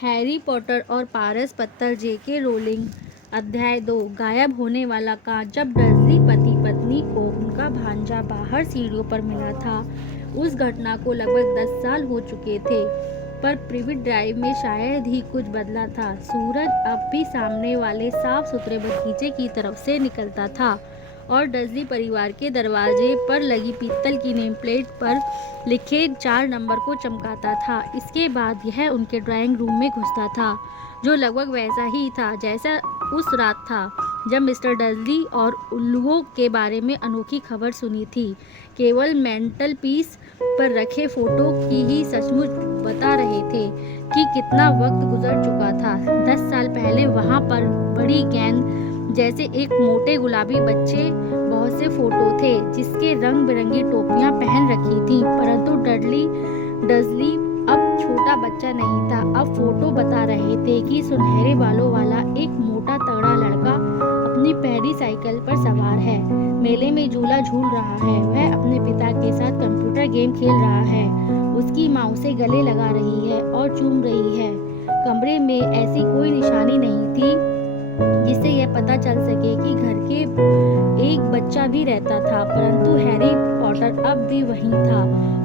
Harry Potter और पारस पत्थर जेके rolling. अध्याय 2 गायब होने वाला कांच। जब डर्सी पति पत्नी को उनका भांजा बाहर सीढ़ियों पर मिला था, उस घटना को लगभग 10 साल हो चुके थे, पर प्रिविट ड्राइव में शायद ही कुछ बदला था। सूरज अब भी सामने वाले साफ सुथरे बगीचे की तरफ से निकलता था और डर्सी परिवार के दरवाजे पर लगी पीतल की नेम प्लेट पर लिखे 4 नंबर को चमकाता था। इसके बाद यह उनके ड्राइंग रूम में घुसता था, जो लगभग वैसा ही था जैसा उस रात था जब मिस्टर डर्सी और उल्लुओं के बारे में अनोखी खबर सुनी थी। केवल मेंटल पीस पर रखे फोटो की ही सचमुच बता रहे थे कि कितना वक्त गुजर चुका था। 10 साल पहले वहां पर बड़ी गेंद जैसे एक मोटे गुलाबी बच्चे बहुत से फोटो थे जिसके रंग बिरंगी टोपियां पहन रखी थी, परंतु डर्सी अब छोटा बच्चा नहीं था। अब फोटो बता रहे थे कि सुनहरे बालों वाला एक मोटा तगड़ा लड़का अपनी पहली साइकिल पर सवार है, मेले में झूला झूल रहा है। वह अपने पिता के साथ कंप्यूटर गेम खेल रहा है, उसकी माँ उसे गले लगा रही है और चूम रही है। कमरे में ऐसी कोई निशानी नहीं थी जिससे यह पता चल सके कि घर के एक बच्चा भी रहता था, परंतु हैरी पॉटर अब भी वहीं था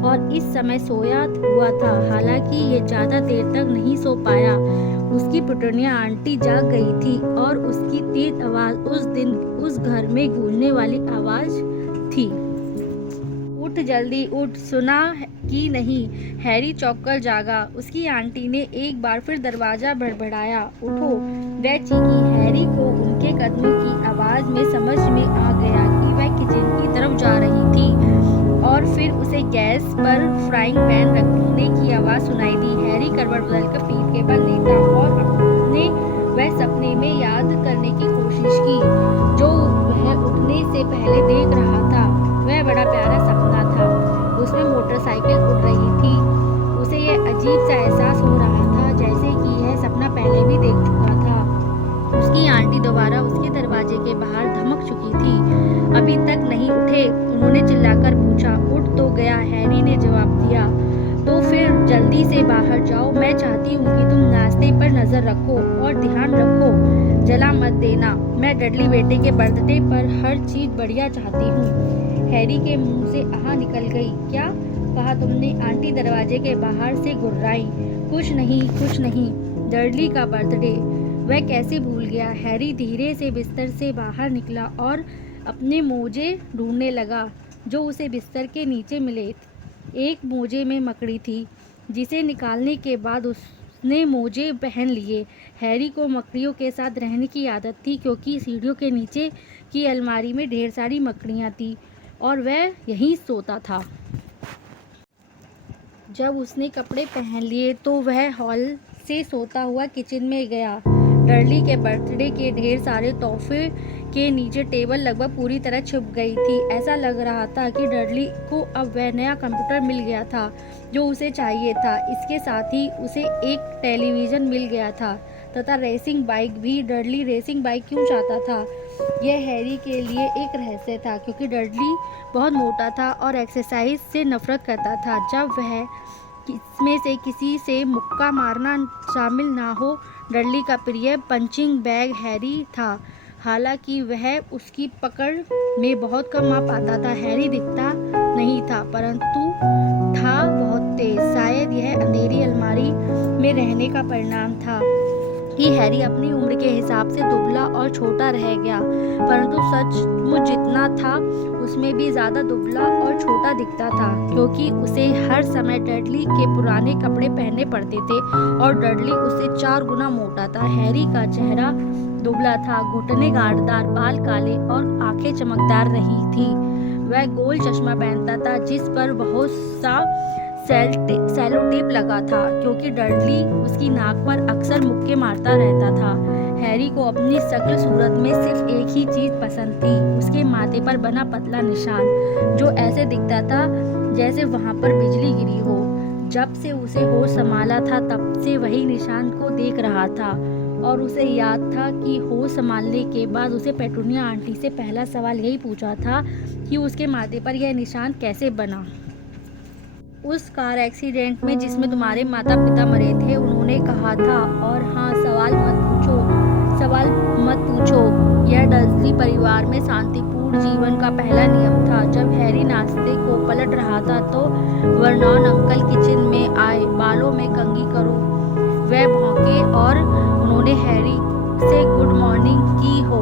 और इस समय सोया हुआ था। हालांकि ये ज्यादा देर तक नहीं सो पाया। उसकी पुटनिया आंटी जाग गई थी और उसकी तेज आवाज उस दिन उस घर में गूंजने वाली आवाज थी। उठ जल्दी उठ, सुना कि नहीं? हैरी चौंक जागा। उसकी आंटी ने एक बार फिर दरवाजा बड़बड़ाया। उठो, वह चीखी। हैरी को उनके कदमों की आवाज में समझ में आ गया कि वह किचन की तरफ जा रही थी और फिर उसे गैस पर फ्राइंग पैन रखने की आवाज सुनाई दी। हैरी करवट बदलकर पीठ के बल लेटा और अपने वह सपने में याद करने की कोशिश की जो वह उठने से पहले देख रहा था। वह बड़ा प्यारा सपना था। उसमें मोटरसाइकिल उड़ रही थी। उसे यह अजीब सा एहसास हो रहा था जैसे कि यह सपना पहले भी देख चुका था। उसकी आंटी दोबारा उसके दरवाजे के बाहर धमक चुकी थी। अभी तक नहीं उठे? उन्होंने चिल्लाकर पूछा। उठ तो गया, हैरी ने जवाब दिया। तो फिर जल्दी से बाहर जाओ। मैं चाहती हूँ कि तुम नाश्ते पर नजर रखो और ध्यान रखो, जला मत देना। मैं डडली बेटे के बर्थडे पर हर चीज बढ़िया चाहती हूँ। हैरी के मुंह से आह निकल गई। क्या कहा तुमने? आंटी दरवाजे के बाहर से गुर्राई। कुछ नहीं, कुछ नहीं। डडली का बर्थडे वह कैसे भूल गया? हैरी धीरे से बिस्तर से बाहर निकला और अपने मोजे ढूंढने लगा जो उसे बिस्तर के नीचे मिले। एक मोजे में मकड़ी थी जिसे निकालने के बाद उसने मोजे पहन लिए। हैरी को मकड़ियों के साथ रहने की आदत थी क्योंकि सीढ़ियों के नीचे की अलमारी में ढेर सारी मकड़ियाँ थीं और वह यहीं सोता था। जब उसने कपड़े पहन लिए तो वह हॉल से सोता हुआ किचन में गया। डर्ली के बर्थडे के ढेर सारे तोहफे के नीचे टेबल लगभग पूरी तरह छुप गई थी। ऐसा लग रहा था कि डर्ली को अब वह नया कंप्यूटर मिल गया था जो उसे चाहिए था। इसके साथ ही उसे एक टेलीविज़न मिल गया था तथा रेसिंग बाइक भी। डर्ली रेसिंग बाइक क्यों चाहता था? यह हैरी के लिए एक रहस्य था क्योंकि डर्ली बहुत मोटा था और एक्सरसाइज से नफरत करता था। जब वह इसमें से किसी से मुक्का मारना शामिल ना हो, डर्ली का प्रिय पंचिंग बैग हैरी था। हालांकि वह उसकी पकड़ में बहुत कम आ पाता था। हैरी दिखता नहीं था परंतु था बहुत तेज। शायद यह अंधेरी अलमारी में रहने का परिणाम था कि हैरी अपनी उम्र के हिसाब से दुबला और छोटा रह गया, परंतु सचमुच जितना था उसमें भी ज्यादा दुबला और छोटा दिखता था क्योंकि उसे हर समय डडली के पुराने कपड़े पहनने पड़ते थे और डडली उससे 4 गुना मोटा था। हैरी का चेहरा दुबला था, घुटने गांठदार, बाल काले और आंखें चमकदार रही थी। वह गोल चश्मा पहनता था जिस पर बहुत सा सेलो टेप लगा था क्योंकि डडली उसकी नाक पर अक्सर मुक्के मारता रहता था। हैरी को अपनी शक्ल सूरत में सिर्फ एक ही चीज पसंद थी, उसके माथे पर बना पतला निशान जो ऐसे दिखता था जैसे वहां पर बिजली गिरी हो। जब से उसे होश संभाला था तब से वही निशान को देख रहा था और उसे याद था कि होश संभालने के बाद उसे पेटूनिया आंटी से पहला सवाल यही पूछा था कि उसके माथे पर यह निशान कैसे बना। उस कार एक्सीडेंट में जिसमें तुम्हारे माता पिता मरे थे, उन्होंने कहा था। और हाँ, सवाल मत पूछो। यह डर्सली परिवार में शांतिपूर्ण जीवन का पहला नियम था। जब हैरी नाश्ते को पलट रहा था तो वर्नॉन अंकल किचन में आए। बालों में कंघी करो। वह भौंके और उन्होंने हैरी से गुड मॉर्निंग की हो।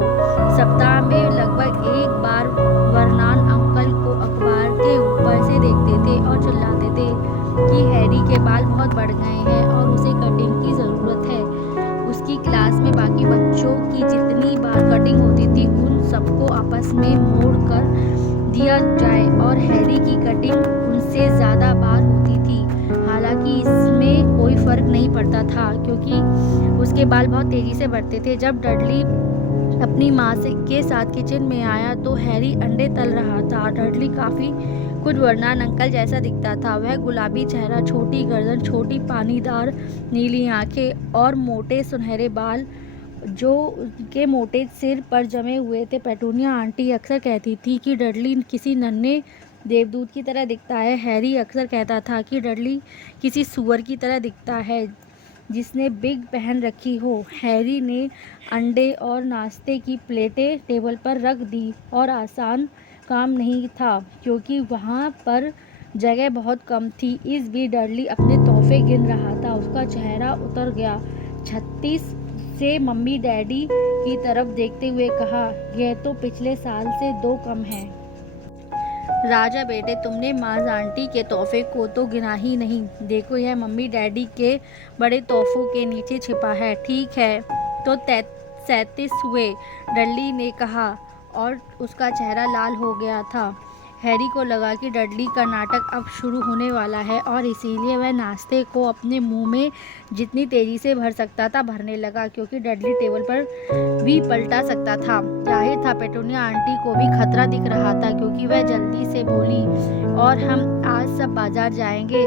सप्ताह में लगभग एक बार वर्नॉन अंकल को अखबार के ऊपर से देखते थे और चिल्लाते थे कि हैरी के बाल बहुत बढ़ गए हैं और उसे कटिंग की ज़रूरत है। उसकी क्लास में बाकी बच्चों की जितनी बार कटिंग होती थी, उन सबको आपस में मोड़ कर दिया जाए और हैरी की कटिंग उनसे ज़्यादा बार होती थी। हालांकि इसमें कोई फ़र्क नहीं पड़ता था क्योंकि उसके बाल बहुत तेज़ी से बढ़ते थे। जब डडली अपनी माँ के साथ किचन में आया तो हैरी अंडे तल रहा था। डडली काफ़ी कुछ वर्नॉन अंकल जैसा दिखता था। वह गुलाबी चेहरा, छोटी गर्दन, छोटी पानीदार नीली आंखें और मोटे सुनहरे बाल जो उनके मोटे सिर पर जमे हुए थे। पेटूनिया आंटी अक्सर कहती थी कि डडली किसी नन्हे देवदूत की तरह दिखता है। हैरी अक्सर कहता था कि डडली किसी सूअर की तरह दिखता है जिसने बिग पहन रखी हो। हैरी ने अंडे और नाश्ते की प्लेटें टेबल पर रख दी और आसान काम नहीं था क्योंकि वहाँ पर जगह बहुत कम थी। इस बीच डडली अपने तोहफे गिन रहा था। उसका चेहरा उतर गया। 36 से मम्मी डैडी की तरफ देखते हुए कहा, यह तो पिछले साल से 2 कम है। राजा बेटे, तुमने माज आंटी के तोहफे को तो गिना ही नहीं। देखो, यह मम्मी डैडी के बड़े तोहफों के नीचे छिपा है। ठीक है, तो 37 हुए, डडली ने कहा और उसका चेहरा लाल हो गया था। हैरी को लगा कि डडली का नाटक अब शुरू होने वाला है और इसीलिए वह नाश्ते को अपने मुंह में जितनी तेजी से भर सकता था भरने लगा क्योंकि डडली टेबल पर भी पलटा सकता था। जाहिर था पेटूनिया आंटी को भी खतरा दिख रहा था क्योंकि वह जल्दी से बोली, और हम आज सब बाजार जाएंगे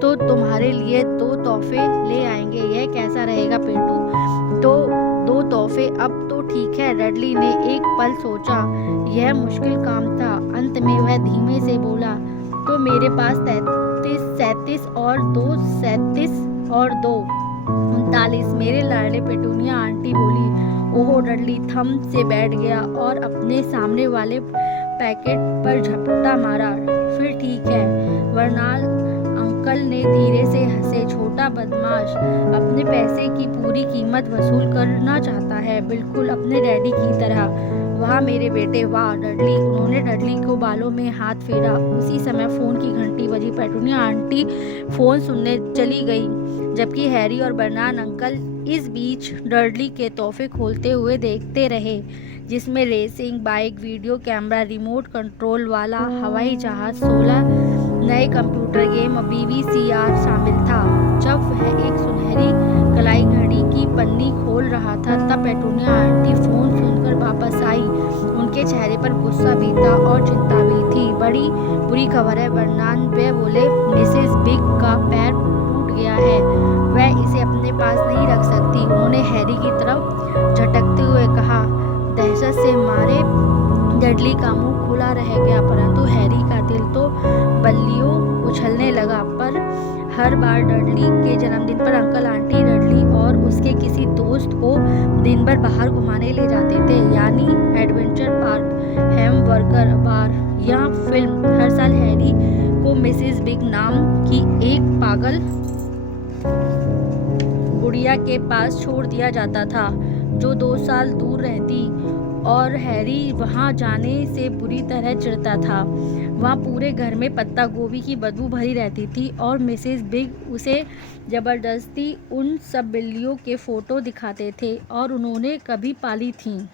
तो तुम्हारे लिए 2 तोहफे ले आएंगे। यह कैसा रहेगा पेटू? तो 2 तोहफे? अब तो ठीक है। डडली ने एक पल सोचा। यह मुश्किल काम था। अंत में वह धीमे से बोला, तो मेरे पास 37 और 2 37 और 2 39। मेरे लाडले, पेटूनिया आंटी बोली। ओहो, डडली थम से बैठ गया और अपने सामने वाले पैकेट पर झपटा मारा। फिर ठीक है, वर्नॉन अंकल ने धीरे से हंसे। छोटा बदमाश अपने पैसे की पूरी कीमत वसूल करना चाहता है, बिल्कुल अपने डैडी की तरह। वाह मेरे बेटे, वाह डडली। उन्होंने डडली को बालों में हाथ फेरा। उसी समय फ़ोन की घंटी बजी। पेटूनिया आंटी फ़ोन सुनने चली गई जबकि हैरी और वर्नॉन अंकल इस बीच डडली के तोहफे खोलते हुए देखते रहे, जिसमें racing bike, video camera, remote control वाला हवाई जहाज, 16 नए कंप्यूटर गेम और VCR शामिल था। जब वह एक सुनहरी कलाई घड़ी की पन्नी खोल रहा था तब पेटूनिया आंटी फ़ोन सुनकर वापस आई। उनके चेहरे पर गुस्सा भी था और चिंता भी थी। बड़ी बुरी खबर है वर्नॉन, वे बोले। मिसेस बिग का पैर टूट गया है, वह इसे अपने पास नहीं रख सकती। उन्होंने हैरी की तरफ झटकते हुए कहा। दहशत से मारे डडली का मुंह खुला रह गया, परंतु हैरी का दिल तो बल्लियों उछलने लगा। पर हर बार डडली के जन्मदिन पर अंकल आंटी डडली और उसके किसी दोस्त को दिन भर बाहर घुमाने ले जाते थे, यानी एडवेंचर पार्क, हैमबर्गर बार या फिल्म। हर साल हैरी को मिसेस बिग नाम की एक पागल गुड़िया के पास छोड़ दिया जाता था जो 2 साल दूर रहती और हैरी वहां जाने से बुरी तरह चिढ़ता था। वहाँ पूरे घर में पत्ता गोभी की बदबू भरी रहती थी और मिसेस बिग उसे ज़बरदस्ती उन सब बिल्लियों के फ़ोटो दिखाते थे और उन्होंने कभी पाली थीं।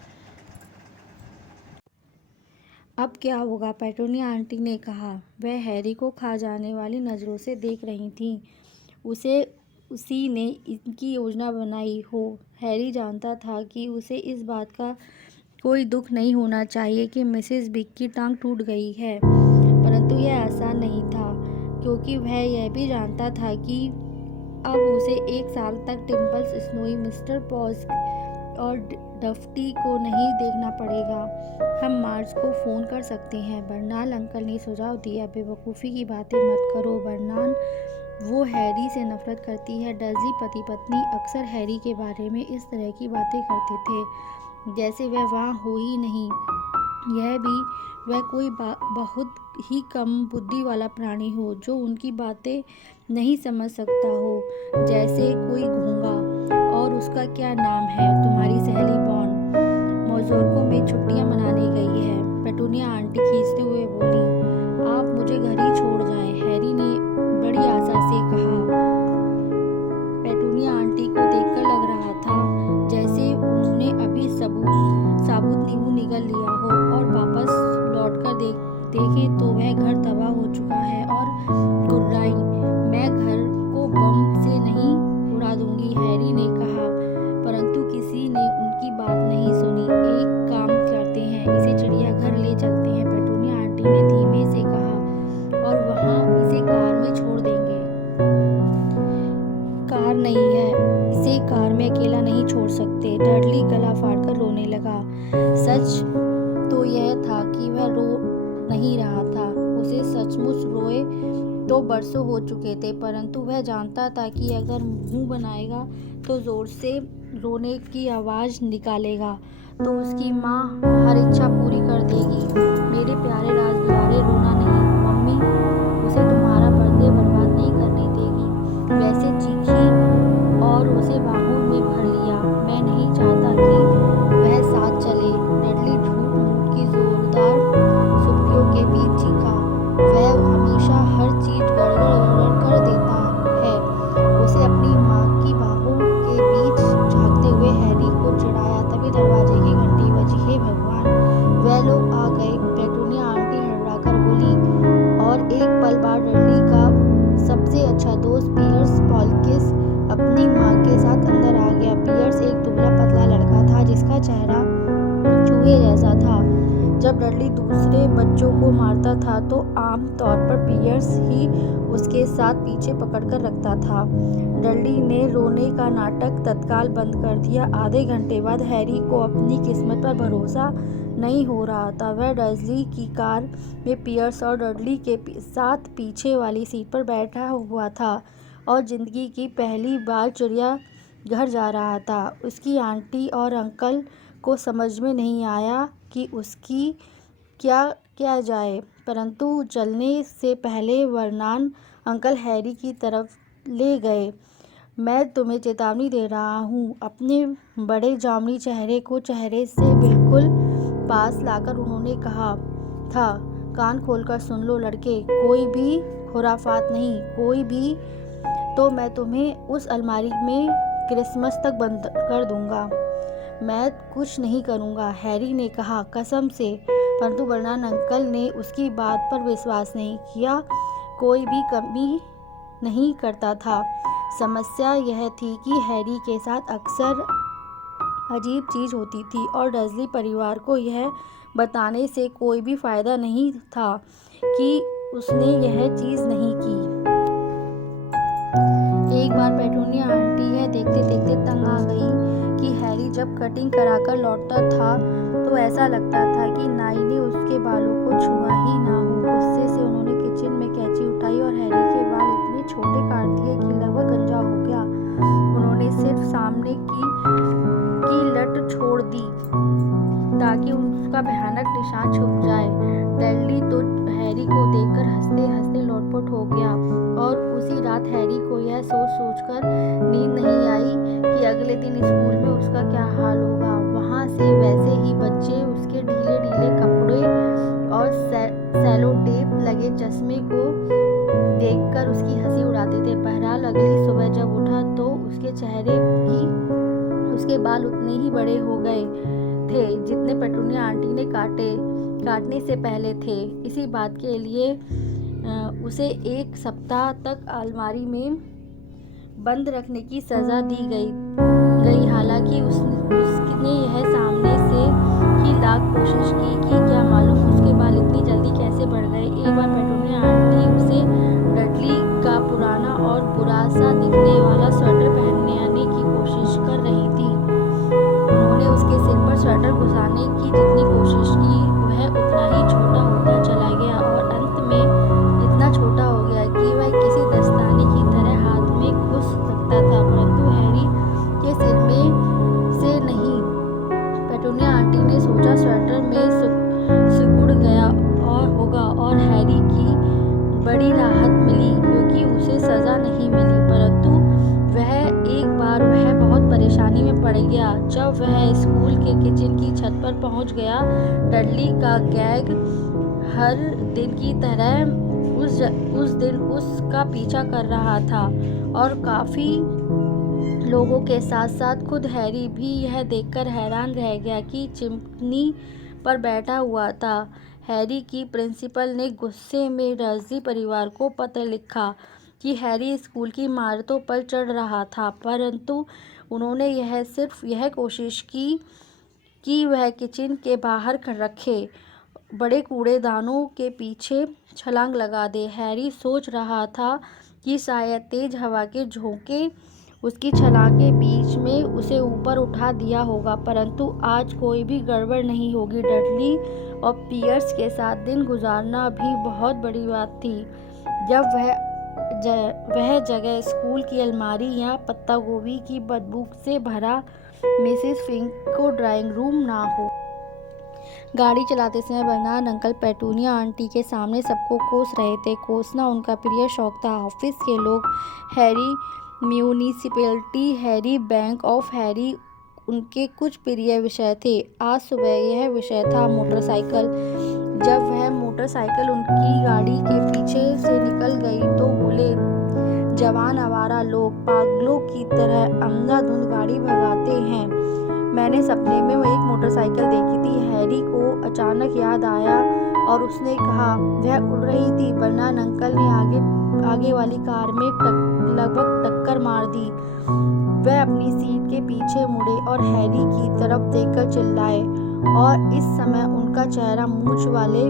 अब क्या होगा? पेटूनिया आंटी ने कहा। वह हैरी को खा जाने वाली नज़रों से देख रही थीं। उसी ने इनकी योजना बनाई हो। हैरी जानता था कि उसे इस बात का कोई दुख नहीं होना चाहिए कि मिसेस बिग की टांग टूट गई है, परंतु यह आसान नहीं था क्योंकि वह यह भी जानता था कि अब उसे 1 साल तक टिम्पल्स, स्नोई, मिस्टर पॉज और डफटी को नहीं देखना पड़ेगा। हम मार्ज को फ़ोन कर सकते हैं। बर्नार्ड अंकल ने सुझाव दिया। बेवकूफ़ी की बातें मत करो बर्नार्ड, वो हैरी से नफरत करती है। डर्जी पति पत्नी अक्सर हैरी के बारे में इस तरह की बातें करते थे जैसे वह वहाँ हो ही नहीं। यह भी वह कोई बहुत ही कम बुद्धि वाला प्राणी हो जो उनकी बातें नहीं समझ सकता हो, जैसे कोई गूंगा। और उसका क्या नाम है, तुम्हारी सहेली बॉन मोज़ोर्को में छुट्टियां मनाने गई है, पेटूनिया आंटी खींचते हुए बोली। आप मुझे घर ही छोड़ जाएं, हैरी ने बड़ी आशा से कहा। पेटूनिया आंटी को देखकर लग रहा था जैसे उन्होंने अभी साबुत नींबू निगल लिया हो और वापस लौटकर देखें तो वह घर तबाह हो चुका है। और गुर्राई, मैं घर को बम से नहीं उड़ा दूंगी, हैरी ने कहा, परंतु किसी ने उनकी बात नहीं सुनी। एक काम करते हैं, इसे चिड़ियाघर ले चलते हैं, पेटूनिया आंटी ने धीमे से कहा, और वहाँ इसे कार में छोड़ देंगे। कार नहीं है, इसे कार में अकेला नहीं छोड़ सकते। डर्ली गला फाड़कर रोने लगा। सच तो यह था कि वह रो नहीं रहा था, उसे सचमुच रोए तो बरसों हो चुके थे, परंतु वह जानता था कि अगर मुंह बनाएगा तो जोर से रोने की आवाज़ निकालेगा तो उसकी माँ हर इच्छा पूरी कर देगी। मेरे प्यारे राजदुलारे, रोना नहीं, मम्मी उसे तुम्हारा बर्थडे बर्बाद नहीं करने देगी। वैसे चीखी और उसे बाहों में भर लिया। मैं नहीं चाहता कि वह साथ चले। डडली झूठ की जोरदार सुबकियों के बीच चीखा। वह हमेशा हर चीज गड़बड़ कर देता है। उसे अपनी माँ की बाहों के बीच झांकते हुए हैरी को चिढ़ाया। तभी दरवाजे की घंटी बजी। हे भगवान, वह लोग आ गए, पेटूनिया आंटी हड़बड़ाकर बोली। और एक पल बाद डडली का सबसे अच्छा दोस्त पियर्स पॉलकिस अपनी माँ के साथ अंदर आ गया। पियर्स एक दुबला पतला लड़का था जिसका चेहरा चूहे जैसा था। जब डडली दूसरे बच्चों को मारता था तो आम तौर पर पियर्स ही उसके साथ पीछे पकड़कर रखता था। डडली ने रोने का नाटक तत्काल बंद कर दिया। आधे घंटे बाद हैरी को अपनी किस्मत पर भरोसा नहीं हो रहा था। वह डर्जी की कार में पियर्स और डडली के साथ पीछे वाली सीट पर बैठा हुआ था और जिंदगी की पहली बार चिड़ियाघर जा रहा था। उसकी आंटी और अंकल को समझ में नहीं आया कि उसकी क्या किया जाए, परंतु चलने से पहले बर्नार्ड अंकल हैरी की तरफ ले गए। मैं तुम्हें चेतावनी दे रहा हूँ, अपने बड़े जामुनी चेहरे को चेहरे से बिल्कुल पास लाकर उन्होंने कहा था, कान खोलकर सुन लो लड़के, कोई भी खुराफात नहीं, कोई भी, तो मैं तुम्हें उस अलमारी में क्रिसमस तक बंद कर दूंगा। मैं कुछ नहीं करूंगा, हैरी ने कहा, कसम से। परंतु बर्नार्ड अंकल ने उसकी बात पर विश्वास नहीं किया। कोई भी कमी नहीं करता था। समस्या यह थी कि हैरी के साथ अक्सर अजीब चीज़ होती थी और डर्जी परिवार को यह बताने से कोई भी फायदा नहीं था कि उसने यह चीज़ नहीं की। एक बार पेटूनिया आंटी यह देखते देखते तंग आ गई कि हैरी जब कटिंग कराकर लौटता था तो ऐसा लगता था कि नाई ने उसके बालों को छुआ ही ना हो। गुस्से से उन्होंने किचन में कैंची उठाई और हैरी के बाल इतने छोटे काट दिए कि लगभग गंजा हो गया। उन्होंने सिर्फ सामने की लट छोड़ दी ताकि उसका भयानक निशान छुप जाए। डडली तो हैरी को देखकर हंसते हंसते लोटपोट हो गया और उसी रात हैरी को यह सोचकर नींद नहीं आई कि अगले दिन स्कूल में उसका क्या हाल होगा। वहाँ से वैसे ही बच्चे उसके ढीले ढीले कपड़े और सेलो टेप लगे चश्मे को देखकर उसकी हंसी उड़ाते थे। बहरहाल अगली सुबह जब उठा तो उसके चेहरे की उसके बाल उतने ही बड़े हो गए थे जितने पेटूनिया आंटी ने काटने से पहले थे। इसी बात के लिए उसे 1 सप्ताह तक अलमारी में बंद रखने की सज़ा दी गई। हालांकि उसने यह सामने से ही लाख कोशिश की कि क्या मालूम उसके बाल इतनी जल्दी कैसे बढ़ गए। एक बार पेटूनिया आंटी उसे डडली का पुराना और बुरा सा दिखने वाला स्वेटर पहनाने की कोशिश कर रही थी। पड़ गया। जब वह स्कूल के किचन की छत पर पहुंच गया, डडली का गैग हर दिन की तरह उस दिन उसका पीछा कर रहा था और काफ़ी लोगों के साथ साथ खुद हैरी भी यह देखकर हैरान रह गया कि चिमनी पर बैठा हुआ था। हैरी की प्रिंसिपल ने गुस्से में डर्जी परिवार को पत्र लिखा कि हैरी स्कूल की इमारतों पर चढ़ रहा था, परंतु उन्होंने सिर्फ यह कोशिश की कि वह किचन के बाहर रखे बड़े कूड़ेदानों के पीछे छलांग लगा दे। हैरी सोच रहा था कि शायद तेज हवा के झोंके उसकी छलांग के बीच में उसे ऊपर उठा दिया होगा, परंतु आज कोई भी गड़बड़ नहीं होगी। डडली और पियर्स के साथ दिन गुजारना भी बहुत बड़ी बात थी। जब वह जगह स्कूल की अलमारी या पत्ता गोभी की बदबू से भरा मिसेस फिंक को ड्राइंग रूम ना हो। गाड़ी चलाते समय बर्नार्ड अंकल पेटूनिया आंटी के सामने सबको कोस रहे थे। कोसना उनका प्रिय शौक था। ऑफिस के लोग Harry municipality, Harry bank of Harry उनके कुछ प्रिय विषय थे। आज सुबह यह विषय था मोटरसाइकिल। जब वह मोटरसाइकिल उनकी गाड़ी के पीछे से निकल गई तो बोले, जवान आवारा लोग पागलों की तरह अंधाधुंध गाड़ी भगाते हैं। मैंने सपने में एक मोटरसाइकिल देखी थी। हैरी को अचानक याद आया और उसने कहा, वह उड़ रही थी। बर्नार्ड अंकल ने आगे वाली कार में लगभग टक्कर मार दी। वह अपनी सीट के पीछे मुड़े और हैरी की तरफ देखकर चिल्लाए, और इस समय उनका चेहरा मूंछ वाले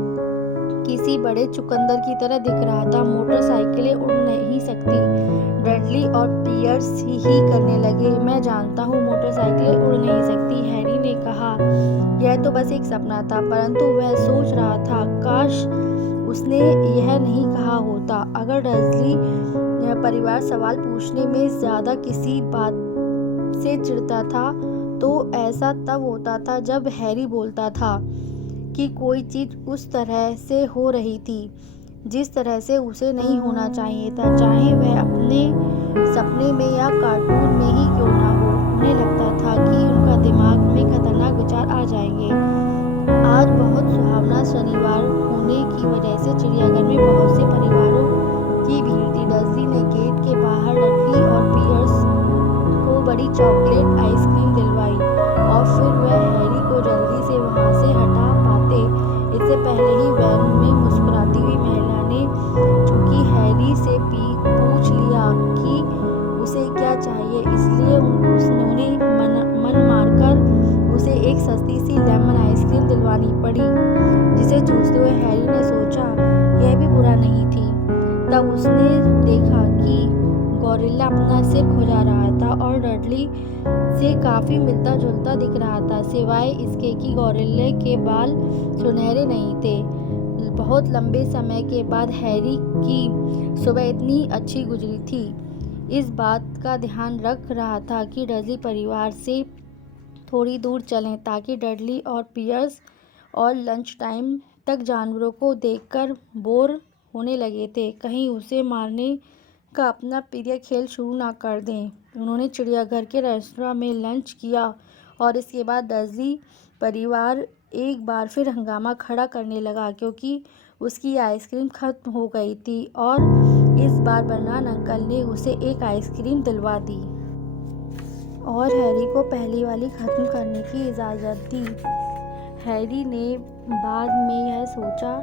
किसी बड़े चुकंदर की तरह दिख रहा था। मोटरसाइकिलें उड़ नहीं सकती, डडली और पियर्स ही करने लगे। मैं जानता हूँ मोटरसाइकिलें उड़ नहीं सकती, हैरी ने कहा। यह तो बस एक सपना था, परंतु वह सोच रहा था, काश उसने यह नहीं कहा होता। अगर डर्जी परिवार सवाल पूछने में ज्यादा किसी बात से चिढ़ता था तो ऐसा तब होता था जब हैरी बोलता था कि कोई चीज उस तरह से हो रही थी जिस तरह से उसे नहीं होना चाहिए था, चाहे वह अपने सपने में या कार्टून में ही क्यों ना हो। उन्हें लगता था कि उनका दिमाग में खतरनाक विचार आ जाएंगे। आज बहुत सुहावना शनिवार होने की वजह से चिड़ियाघर में बहुत से परिवारों की भीड़ थी। डर्जी ने गेट के बाहर डडली और पियर्स को बड़ी चॉकलेट आइसक्रीम दिलवाई और फिर वह हैरी को जल्दी से वहां से हटा पाते इससे पहले ही वैन में मुस्कुराती हुई महिला ने चूंकि हैरी से पूछ लिया कि उसे क्या चाहिए, इसलिए उन्होंने मन मारकर उसे एक सस्ती सी लेमन आइसक्रीम दिलवानी पड़ी, जिसे चूसते हुए हैरी ने सोचा यह भी बुरा नहीं थी। तब उसने देखा कि गोरिल्ला अपना सिर खुजा रहा था और डडली से काफी मिलता जुलता दिख रहा था, सिवाय इसके कि गोरिल्ले के बाल सुनहरे नहीं थे। बहुत लंबे समय के बाद हैरी की सुबह इतनी अच्छी गुजरी थी। इस बात का ध्यान रख रहा था कि डर्जी परिवार से थोड़ी दूर चलें ताकि डडली और पियर्स और लंच टाइम तक जानवरों को देखकर बोर होने लगे थे, कहीं उसे मारने का अपना प्रिय खेल शुरू ना कर दें। उन्होंने चिड़ियाघर के रेस्तरां में लंच किया और इसके बाद डर्जी परिवार एक बार फिर हंगामा खड़ा करने लगा क्योंकि उसकी आइसक्रीम खत्म हो गई थी और इस बार बर्नार्ड अंकल ने उसे एक आइसक्रीम दिलवा दी और हैरी को पहली वाली खत्म करने की इजाज़त दी। हैरी ने बाद में यह सोचा,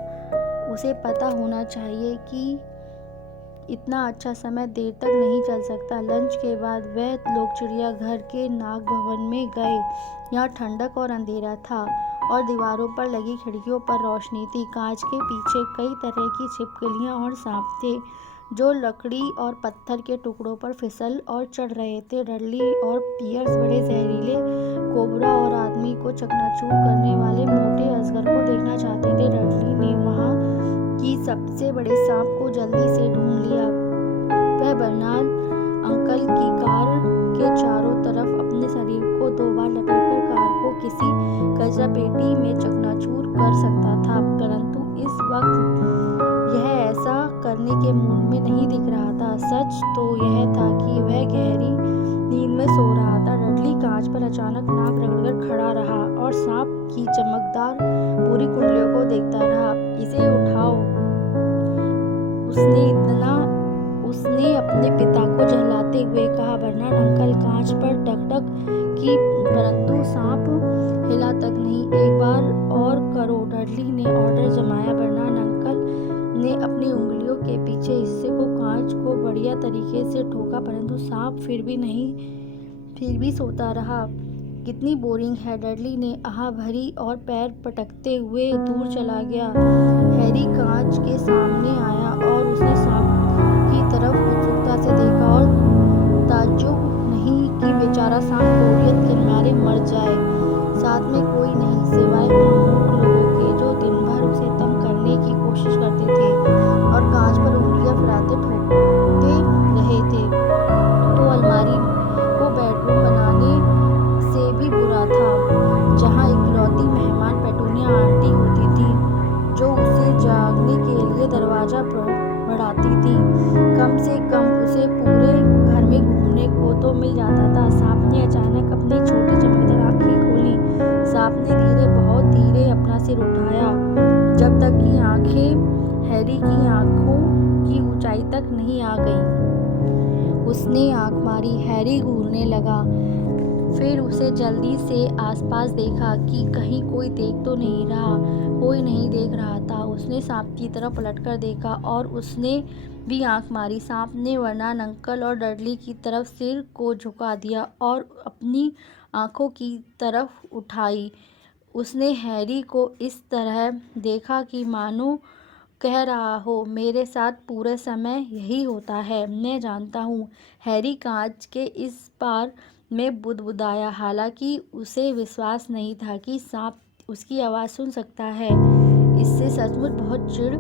उसे पता होना चाहिए कि इतना अच्छा समय देर तक नहीं चल सकता। लंच के बाद वह लोग चिड़ियाघर के नाग भवन में गए। यहाँ ठंडक और अंधेरा था और दीवारों पर लगी खिड़कियों पर रोशनी थी। कांच के पीछे कई तरह की छिपकलियाँ और सांप थे जो लकड़ी और पत्थर के टुकड़ों पर फिसल और चढ़ रहे थे। डडली और पियर्स बड़े जहरीले कोबरा और आदमी को चकनाचूर करने वाले मोटे अजगर को देखना चाहते थे। डडली ने वहाँ की सबसे बड़े सांप को जल्दी से ढूंढ लिया। वह बर्नार्ड अंकल की कार के चारों तरफ अपने शरीर को 2 बार लपेटकर कार को किसी कचरा पेटी में चकनाचूर कर सकता था, परंतु इस वक्त यह ऐसा करने के मूड में नहीं दिख रहा था। सच तो यह था कि वह गहरी नींद में सो रहा था। डडली कांच पर अचानक नाक रगड़कर खड़ा रहा और सांप की चमकदार पूरी कुंडलियों को देखता रहा। इसे उठाओ, उसने अपने पिता को झल्लाते हुए कहा। बर्नार्ड अंकल कांच पर टक-टक की, परंतु सांप हिला तक नहीं। एक बार और करो, डडली ने ऑर्डर जमाया। बर्नार्ड अंकल ने अपनी उंगलियों के पीछे हिस्से को कांच को बढ़िया तरीके से ठोका, परंतु सांप फिर भी सोता रहा। कितनी बोरिंग है, डडली ने आह भरी और पैर पटकते हुए दूर चला गया। हैरी कांच के सामने आया और उसने सांप की तरफ उत्सुकता से देखा और ताज्जुब नहीं कि बेचारा सांप बोरियत के मारे मर जाए। साथ में कोई नहीं सिवाय उन मूर्ख लोगों के जो दिन भर उसे तंग करने की कोशिश करते थे और कांच पर उंगलियां फिराते ठोकते रहे थे। तो अलमारी को बेडरूम बनाने से भी बुरा था, जहां इकलौती मेहमान पेटूनिया आंटी होती थी, जो उसे जागने के लिए दरवाजा बढ़ाती थी। कम से कम उसे पूरे घर में घूमने को तो मिल जाता था। सांप ने अचानक अपनी छोटी चमकदार आंखें खोली। सांप ने बहुत धीरे अपना सिर उठाया, जब तक कि आंखें हैरी की आंखों की ऊंचाई तक नहीं आ गईं। उसने आंख मारी। हैरी घूरने लगा। फिर उसे जल्दी से आसपास देखा कि कहीं कोई देख तो नहीं रहा। कोई नहीं देख रहा था। उसने सांप की तरफ पलटकर देखा और उसने भी आंख मारी। सांप ने बर्नार्ड अंकल और डडली की तरफ सिर को झुका दिया और अपनी आंखों की तरफ उठाई। उसने हैरी को इस तरह देखा कि मानो कह रहा हो, मेरे साथ पूरे समय यही होता है, मैं जानता हूँ। हैरी कांच के इस पार में बुदबुदाया, हालांकि उसे विश्वास नहीं था कि सांप उसकी आवाज़ सुन सकता है। इससे सचमुच बहुत चिढ़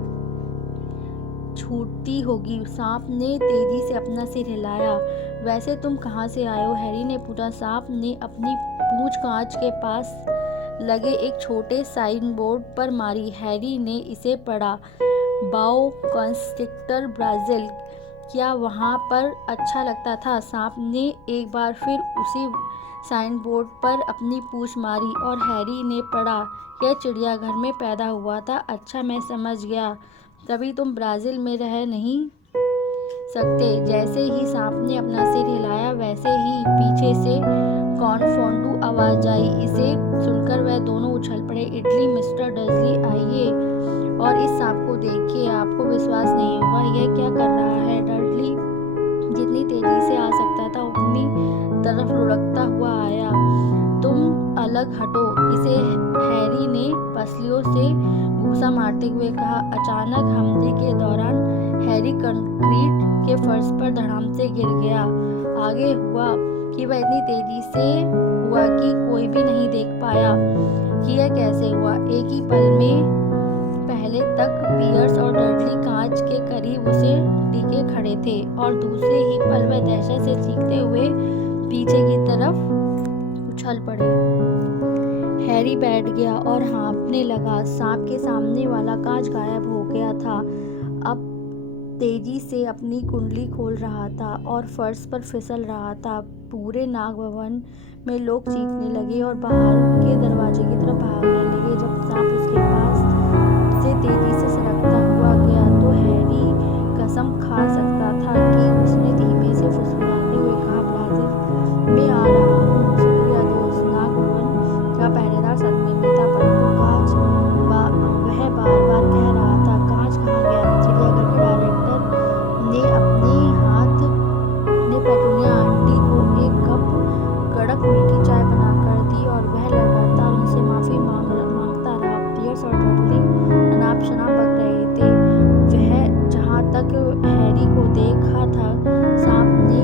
छूटती होगी। सांप ने तेजी से अपना सिर हिलाया। वैसे तुम कहाँ से आए हो? हैरी ने पूछा। सांप ने अपनी पूंछ कांच के पास लगे एक छोटे साइन बोर्ड पर मारी। हैरी ने इसे पढ़ा, बाओ कंस्ट्रिक्टर ब्राज़ील। क्या वहाँ पर अच्छा लगता था? सांप ने एक बार फिर उसी साइन बोर्ड पर अपनी पूंछ मारी और हैरी ने पढ़ा, यह चिड़ियाघर में पैदा हुआ था। अच्छा, मैं समझ गया। तभी तुम ब्राज़ील में रह नहीं सकते। जैसे ही सांप ने अपना सिर हिलाया, वैसे ही पीछे से कॉन्फोंडू आवाज आई। इसे सुनकर वह दोनों उछल पड़े। इटली, मिस्टर डर्ली, आइए और इस सांप को देखिए। आपको विश्वास नहीं होगा, यह क्या कर रहा है। डर्ली जितनी तेजी से आ सकता था उतनी तरफ लुढ़कता हुआ आया। तुम अलग हटो, इसे हैरी ने पसलियों से घूंसा मारते हुए कहा। अचानक हमले के दौरान हैरी कंक्रीट के फर्श पर धड़ाम से गिर गया। आगे हुआ कि वह इतनी तेजी से हुआ कि कोई भी नहीं देख पाया कि यह कैसे हुआ। एक ही पल में पहले तक पियर्स और डडली कांच के करीब उसे टिके खड़े थे और दूसरे ही पल वह दहशत से चीखते हुए पीछे की तरफ उछल पड़े। हैरी बैठ गया और हाँफने लगा। सांप के सामने वाला कांच गायब हो गया था। अब तेजी से अपनी कुंडली खोल रहा था और फर्श पर फिसल रहा था। पूरे नाग भवन में लोग चीखने लगे और बाहर के दरवाजे की तरफ भागने लगे। जब सांप उसके पास से तेजी से सरकता हुआ गया तो हैरी कसम खा सकता था कि उसने धीमे से फुसफुसाते हुए कहा, ब्राज़ील में आ रहा हूँ। शुक्रिया दोस्त। नाग भवन का पहरेदार सदमे में था, परंतु कांच वह बार-बार कह रहा था, कांच कहाँ गया? चिड़ियाघर के डायरेक्टर ने अपने हाथ ने पेटूनिया आंटी को एक कप कड़क मीठी चाय बनाकर दी और वह लगातार उनसे माफी मांगता रहा। पियर्स और डडली अनाप शनाप बक रहे थे। वह जहाँ तक हैरी को देखा था, सांप ने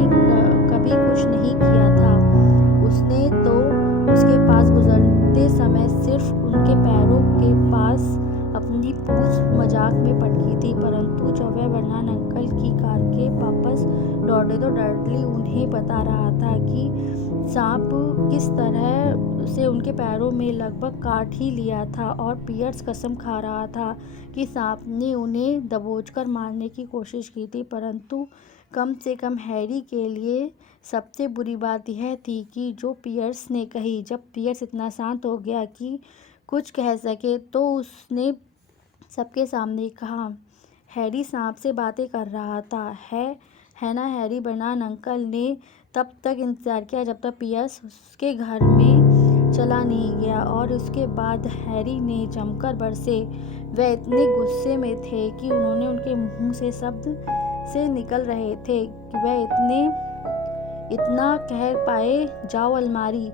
कभी कुछ नहीं किया था। उसने तो उसके पास गुजरते समय सिर्फ उनके पैरों के पास अपनी पूंछ मजाक में पटकी थी, परंतु जब वह बर्नार्ड अंकल की कार के वापस लौटे तो डडली उन्हें बता रहा था कि सांप किस तरह से उनके पैरों में लगभग काट ही लिया था और पियर्स कसम खा रहा था कि सांप ने उन्हें दबोचकर मारने की कोशिश की थी, परंतु कम से कम हैरी के लिए सबसे बुरी बात यह थी कि जो पियर्स ने कही। जब पियर्स इतना शांत हो गया कि कुछ कह सके तो उसने सबके सामने कहा, हैरी सांप से बातें कर रहा था। है ना हैरी? बर्नार्ड अंकल ने तब तक इंतज़ार किया जब तक पियर्स उसके घर में चला नहीं गया, और उसके बाद हैरी ने जमकर बरसे। वह इतने गुस्से में थे कि उन्होंने उनके मुंह से शब्द से निकल रहे थे। वह इतना कह पाए, जाओ अलमारी,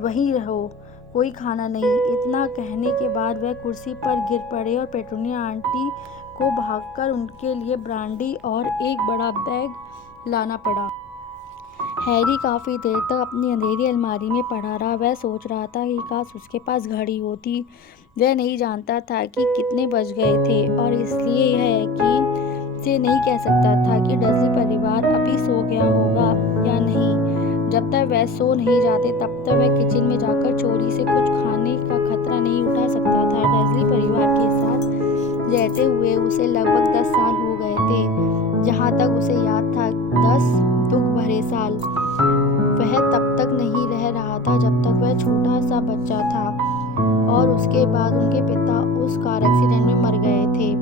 वहीं रहो, कोई खाना नहीं। इतना कहने के बाद वह कुर्सी पर गिर पड़े और पेटूनिया आंटी को भागकर उनके लिए ब्रांडी और एक बड़ा बैग लाना पड़ा। हैरी काफ़ी देर तक अपनी अंधेरी अलमारी में पड़ा रहा। वह सोच रहा था कि काश उसके पास घड़ी होती। वह नहीं जानता था कि कितने बज गए थे, और इसलिए यह यकीन से नहीं कह सकता था कि डर्सी परिवार अभी सो गया होगा या नहीं। जब तक वह सो नहीं जाते तब तक वह किचन में जाकर चोरी से कुछ खाने का खतरा नहीं उठा सकता था। डर्सी परिवार के साथ रहते हुए उसे लगभग 10 साल हो गए थे। जहाँ तक उसे याद था, 10 दुख भरे साल। वह तब तक नहीं रह रहा था जब तक वह छोटा सा बच्चा था, और उसके बाद उनके पिता उस कार एक्सीडेंट में मर गए थे।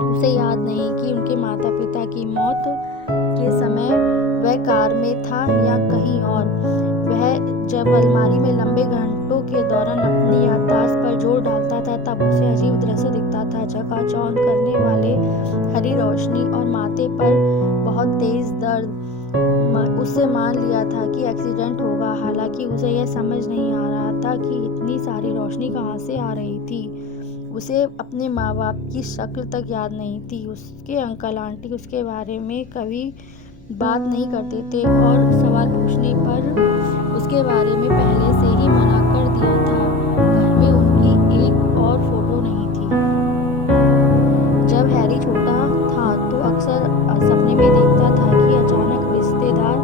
उसे याद नहीं कि उनके माता पिता की मौत के समय वह कार में था या कहीं और। वह जब अलमारी में लंबे घंटों के दौरान अपनी याददाश्त पर जोर डालता था तब उसे अजीब दृश्य दिखता था। चकाचौंध करने वाले हरी रोशनी और माथे पर बहुत तेज दर्द। उससे मान लिया था कि एक्सीडेंट होगा, हालांकि उसे यह समझ नहीं आ रहा था कि इतनी सारी रोशनी कहाँ से आ रही थी। उसे अपने माँ बाप की शक्ल तक याद नहीं थी। उसके अंकल आंटी उसके बारे में कभी बात नहीं करते थे, और सवाल पूछने पर उसके बारे में पहले से ही मना कर दिया था। घर में उनकी एक और फोटो नहीं थी। जब हैरी छोटा था तो अक्सर सपने में देखता था कि अचानक रिश्तेदार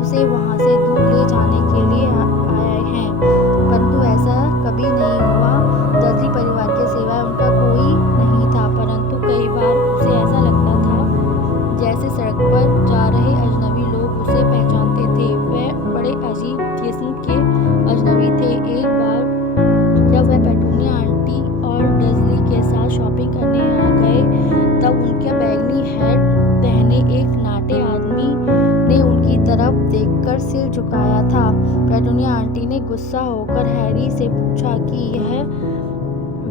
उसे वहाँ से दूर ले जाने के लिए आए हैं, परंतु ऐसा कभी नहीं हुआ। डर्सी परिवार के सिवाय उनका कोई नहीं था, परंतु कई बार उसे ऐसा लगता था जैसे सड़क पर जा रहे अजनबी लोग उसे पहचानते थे। वह बड़े अजीब किस्म के अजनबी थे। एक बार जब वह पेटूनिया आंटी और डर्सी के साथ शॉपिंग करने आ गए तब उनके बैगनी हैट पहने एक नाटे आदमी ने उनकी तरफ देखकर सिर झुकाया था। पेटूनिया आंटी ने गुस्सा होकर हैरी से पूछा कि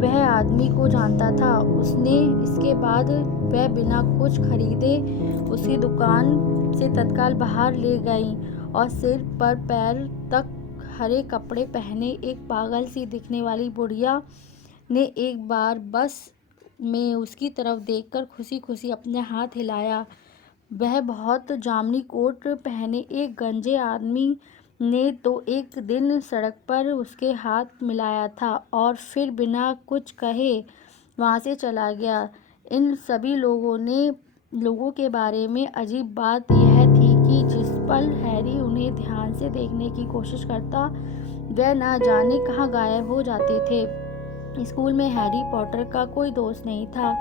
वह आदमी को जानता था। उसने इसके बाद वह बिना कुछ खरीदे उसकी दुकान से तत्काल बाहर ले गई, और सिर पर पैर तक हरे कपड़े पहने एक पागल सी दिखने वाली बुढ़िया ने एक बार बस में उसकी तरफ देखकर खुशी खुशी अपने हाथ हिलाया। वह बहुत जामनी कोट पहने एक गंजे आदमी ने तो एक दिन सड़क पर उसके हाथ मिलाया था और फिर बिना कुछ कहे वहाँ से चला गया। इन सभी लोगों के बारे में अजीब बात यह थी कि जिस पल हैरी उन्हें ध्यान से देखने की कोशिश करता वह न जाने कहाँ गायब हो जाते थे। स्कूल में हैरी पॉटर का कोई दोस्त नहीं था।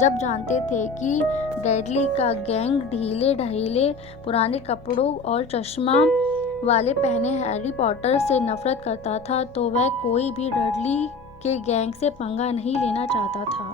जब जानते थे कि डैडली का गैंग ढीले ढीले पुराने कपड़ों और चश्मा वाले पहने हैरी पॉटर से नफरत करता था, तो वह कोई भी डडली के गैंग से पंगा नहीं लेना चाहता था।